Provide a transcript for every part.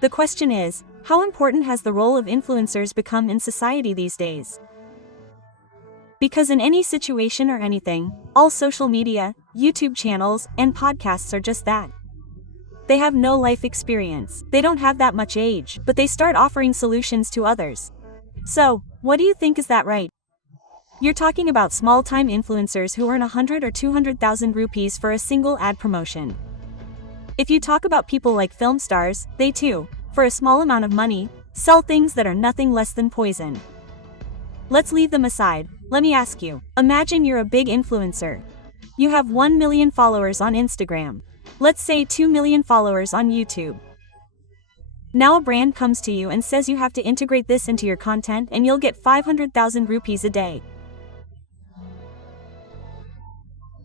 The question is, how important has the role of influencers become in society these days? Because in any situation or anything, all social media, YouTube channels, and podcasts are just that. They have no life experience, they don't have that much age, but they start offering solutions to others. So, what do you think, is that right? You're talking about small-time influencers who earn 100 or 200,000 rupees for a single ad promotion. If you talk about people like film stars, they too, for a small amount of money, sell things that are nothing less than poison. Let's leave them aside. Let me ask you, imagine you're a big influencer. You have 1 million followers on Instagram. Let's say 2 million followers on YouTube. Now a brand comes to you and says you have to integrate this into your content and you'll get 500,000 rupees a day.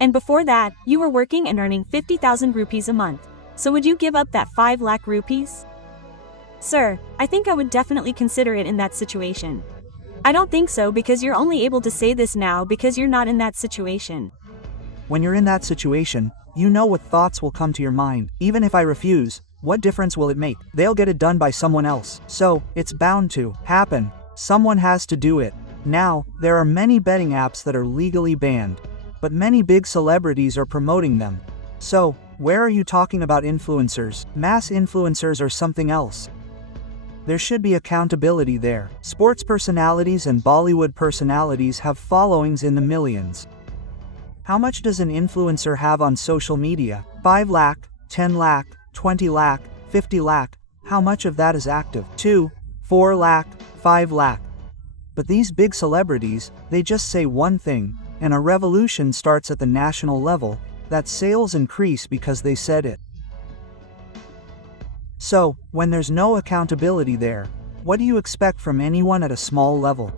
And before that, you were working and earning 50,000 rupees a month. So would you give up that 5 lakh rupees? Sir, I think I would definitely consider it in that situation. I don't think so, because you're only able to say this now because you're not in that situation. When you're in that situation, you know what thoughts will come to your mind. Even if I refuse, what difference will it make? They'll get it done by someone else. So, it's bound to happen. Someone has to do it. Now, there are many betting apps that are legally banned, but many big celebrities are promoting them. So, where are you talking about influencers? Mass influencers or something else? There should be accountability there. Sports personalities and Bollywood personalities have followings in the millions. How much does an influencer have on social media? 5 lakh, 10 lakh, 20 lakh, 50 lakh. How much of that is active? 2, 4 lakh, 5 lakh. But these big celebrities, they just say one thing, and a revolution starts at the national level, that sales increase because they said it. So, when there's no accountability there, what do you expect from anyone at a small level?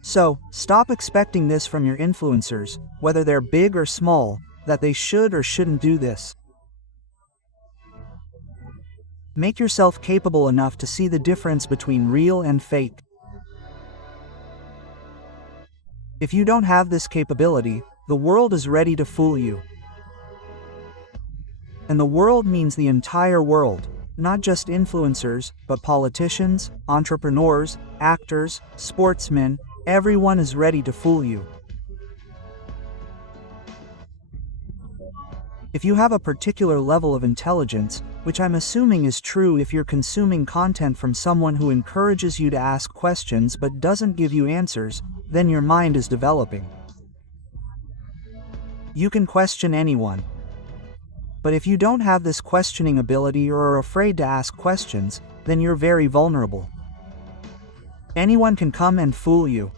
So, stop expecting this from your influencers, whether they're big or small, that they should or shouldn't do this. Make yourself capable enough to see the difference between real and fake. If you don't have this capability, the world is ready to fool you. And the world means the entire world, not just influencers, but politicians, entrepreneurs, actors, sportsmen. Everyone is ready to fool you. If you have a particular level of intelligence, which I'm assuming is true if you're consuming content from someone who encourages you to ask questions but doesn't give you answers, then your mind is developing. You can question anyone. But if you don't have this questioning ability or are afraid to ask questions, then you're very vulnerable. Anyone can come and fool you.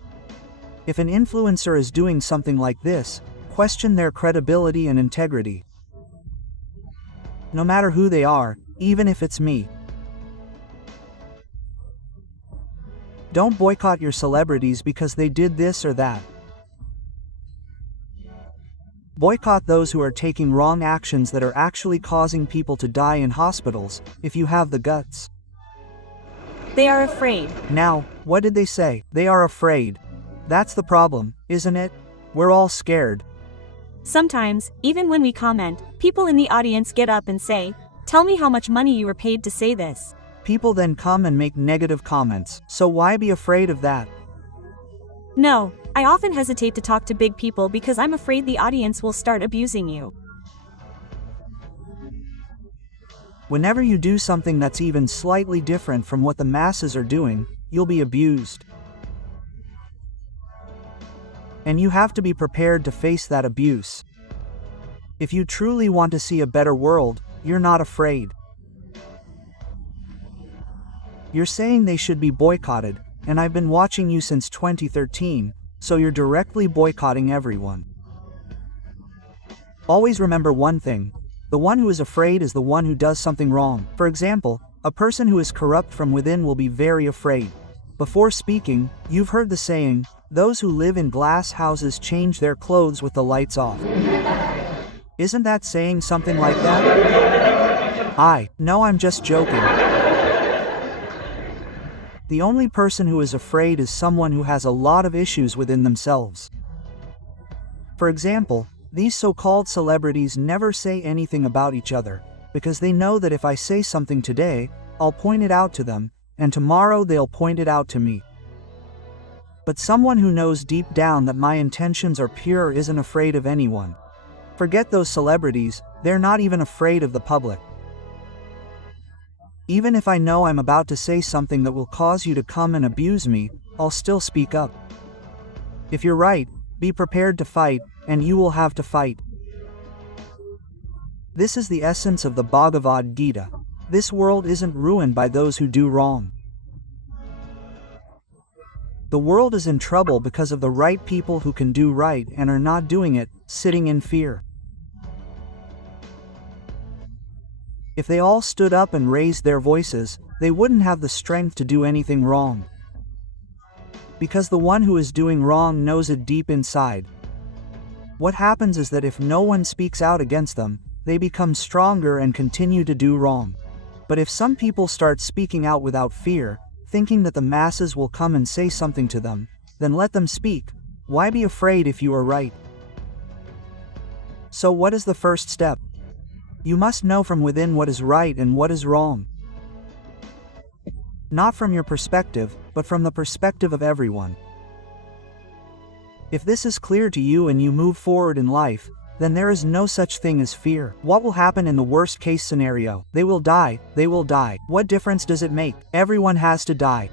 If an influencer is doing something like this, question their credibility and integrity. No matter who they are, even if it's me. Don't boycott your celebrities because they did this or that. Boycott those who are taking wrong actions that are actually causing people to die in hospitals, if you have the guts. They are afraid. Now, what did they say? They are afraid. That's the problem, isn't it? We're all scared. Sometimes, even when we comment, people in the audience get up and say, "Tell me how much money you were paid to say this." People then come and make negative comments, so why be afraid of that? No, I often hesitate to talk to big people because I'm afraid the audience will start abusing you. Whenever you do something that's even slightly different from what the masses are doing, you'll be abused. And you have to be prepared to face that abuse. If you truly want to see a better world, you're not afraid. You're saying they should be boycotted, and I've been watching you since 2013, so you're directly boycotting everyone. Always remember one thing: the one who is afraid is the one who does something wrong. For example, a person who is corrupt from within will be very afraid. Before speaking, you've heard the saying, "Those who live in glass houses change their clothes with the lights off." Isn't that saying something like that? No, I'm just joking. The only person who is afraid is someone who has a lot of issues within themselves. For example, these so-called celebrities never say anything about each other. because they know that if I say something today, I'll point it out to them, and tomorrow they'll point it out to me. But someone who knows deep down that my intentions are pure isn't afraid of anyone. Forget those celebrities, they're not even afraid of the public. Even if I know I'm about to say something that will cause you to come and abuse me, I'll still speak up. If you're right, be prepared to fight, and you will have to fight. This is the essence of the Bhagavad Gita. This world isn't ruined by those who do wrong. The world is in trouble because of the right people who can do right and are not doing it, sitting in fear. If they all stood up and raised their voices, they wouldn't have the strength to do anything wrong. Because the one who is doing wrong knows it deep inside. What happens is that if no one speaks out against them, they become stronger and continue to do wrong. But if some people start speaking out without fear, thinking that the masses will come and say something to them, then let them speak. Why be afraid if you are right? So what is the first step? You must know from within what is right and what is wrong. Not from your perspective, but from the perspective of everyone. If this is clear to you and you move forward in life, then there is no such thing as fear. What will happen in the worst case scenario? They will die, they will die. What difference does it make? Everyone has to die.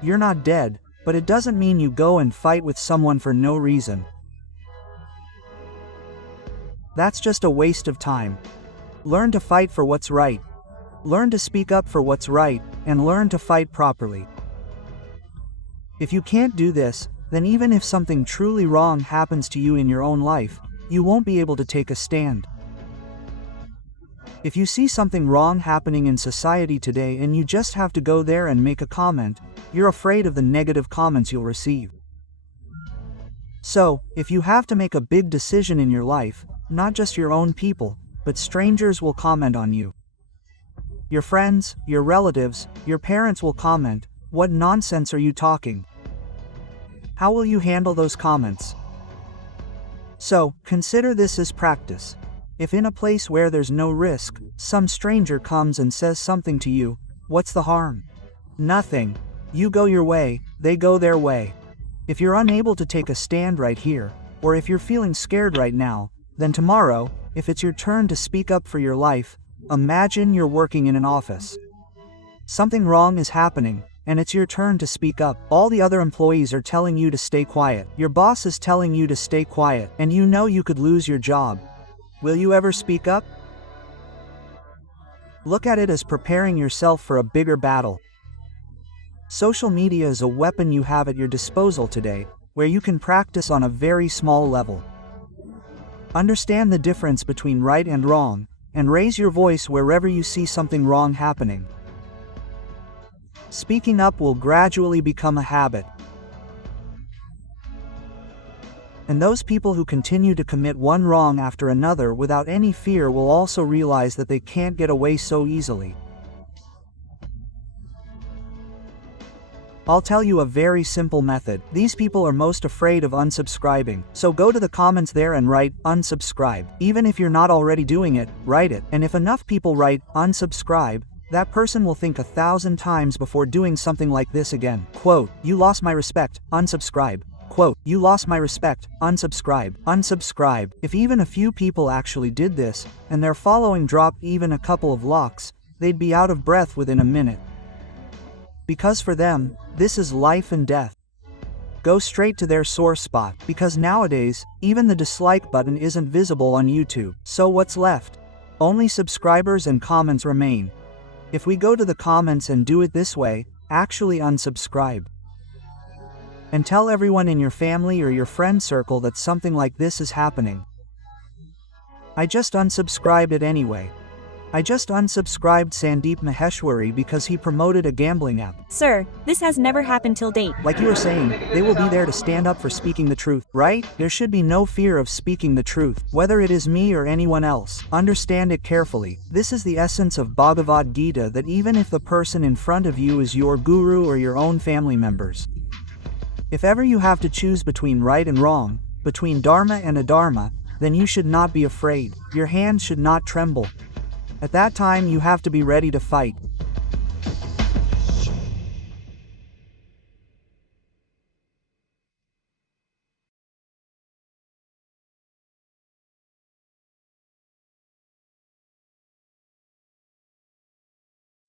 You're not dead, but it doesn't mean you go and fight with someone for no reason. That's just a waste of time. Learn to fight for what's right. Learn to speak up for what's right, and learn to fight properly. If you can't do this, then even if something truly wrong happens to you in your own life, you won't be able to take a stand. If you see something wrong happening in society today and you just have to go there and make a comment, you're afraid of the negative comments you'll receive. So, if you have to make a big decision in your life, not just your own people, but strangers will comment on you. Your friends, your relatives, your parents will comment, "What nonsense are you talking?" How will you handle those comments? So, consider this as practice. If in a place where there's no risk, some stranger comes and says something to you, what's the harm? Nothing. You go your way, they go their way. If you're unable to take a stand right here, or if you're feeling scared right now, then tomorrow, if it's your turn to speak up for your life, imagine you're working in an office. Something wrong is happening, and it's your turn to speak up. All the other employees are telling you to stay quiet. Your boss is telling you to stay quiet, and you know you could lose your job. Will you ever speak up? Look at it as preparing yourself for a bigger battle. Social media is a weapon you have at your disposal today, where you can practice on a very small level. Understand the difference between right and wrong, and raise your voice wherever you see something wrong happening. Speaking up will gradually become a habit. And those people who continue to commit one wrong after another without any fear will also realize that they can't get away so easily. I'll tell you a very simple method. These people are most afraid of unsubscribing. So go to the comments there and write, "unsubscribe." Even if you're not already doing it, write it. And if enough people write, "unsubscribe," that person will think 1,000 times before doing something like this again. Quote, "You lost my respect, unsubscribe." Quote, "You lost my respect, unsubscribe." Unsubscribe. If even a few people actually did this, and their following dropped even a couple of locks, they'd be out of breath within a minute. Because for them, this is life and death. Go straight to their sore spot, because nowadays, even the dislike button isn't visible on YouTube. So what's left? Only subscribers and comments remain. If we go to the comments and do it this way, actually unsubscribe. And tell everyone in your family or your friend circle that something like this is happening. I just unsubscribed it anyway. I just unsubscribed Sandeep Maheshwari because he promoted a gambling app. Sir, this has never happened till date. Like you were saying, they will be there to stand up for speaking the truth, right? There should be no fear of speaking the truth, whether it is me or anyone else. Understand it carefully. This is the essence of Bhagavad Gita, that even if the person in front of you is your guru or your own family members, if ever you have to choose between right and wrong, between dharma and adharma, then you should not be afraid. Your hands should not tremble. At that time you have to be ready to fight.